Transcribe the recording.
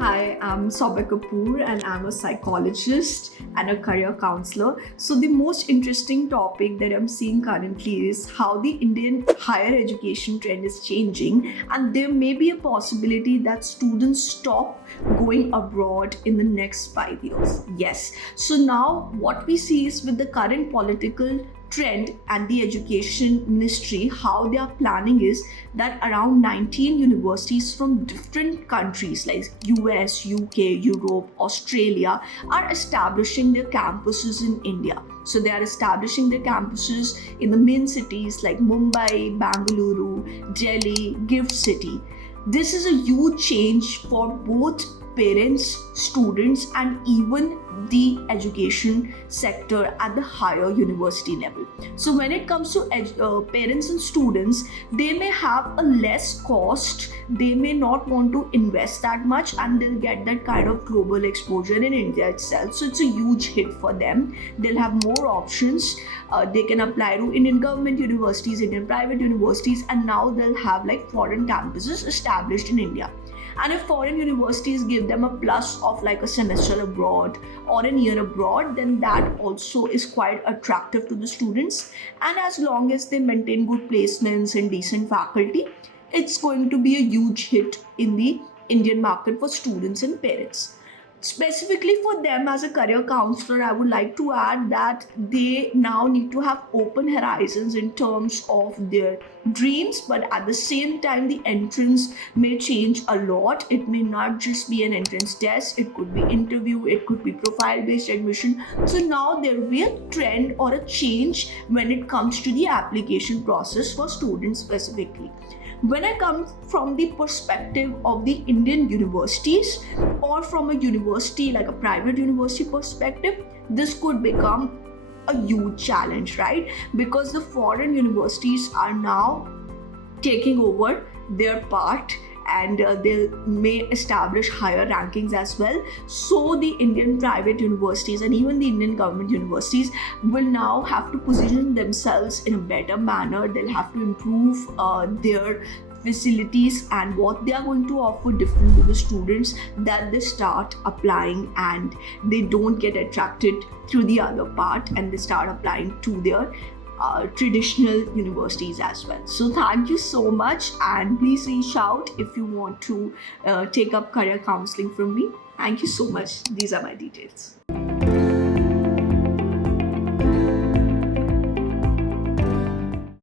Hi, I'm Soubya Kapoor and I'm a psychologist and a career counselor. So, the most interesting topic that I'm seeing currently is how the Indian higher education trend is changing, and there may be a possibility that students stop going abroad in the next 5 years. Yes. So, now what we see is with the current political trend and the education ministry, how they are planning is that around 19 universities from different countries like US, UK, Europe, Australia are establishing their campuses in India. So they are establishing their campuses in the main cities like Mumbai, Bangalore, Delhi, Gift City. This is a huge change for both parents, students, and even the education sector at the higher university level. So when it comes to parents and students, they may have a less cost, they may not want to invest that much, and they'll get that kind of global exposure in India itself. So it's a huge hit for them. They'll have more options. They can apply to Indian government universities, Indian private universities, and now they'll have like foreign campuses established in India. And if foreign universities give them a plus of like a semester abroad or a year abroad, then that also is quite attractive to the students. And as long as they maintain good placements and decent faculty, it's going to be a huge hit in the Indian market for students and parents. Specifically for them as a career counselor, I would like to add that they now need to have open horizons in terms of their dreams, but at the same time the entrance may change a lot. It may not just be an entrance test, it could be interview, it could be profile based admission. So now there will be a trend or a change when it comes to the application process for students specifically. When I come from the perspective of the Indian universities or from a university like a private university perspective, this could become a huge challenge, right? Because the foreign universities are now taking over their part, and they may establish higher rankings as well. So the Indian private universities and even the Indian government universities will now have to position themselves in a better manner. They'll have to improve their facilities and what they are going to offer different to the students, that they start applying and they don't get attracted through the other part, and they start applying to their traditional universities as well. So thank you so much, and please reach out if you want to take up career counseling from me. Thank you so much. These are my details.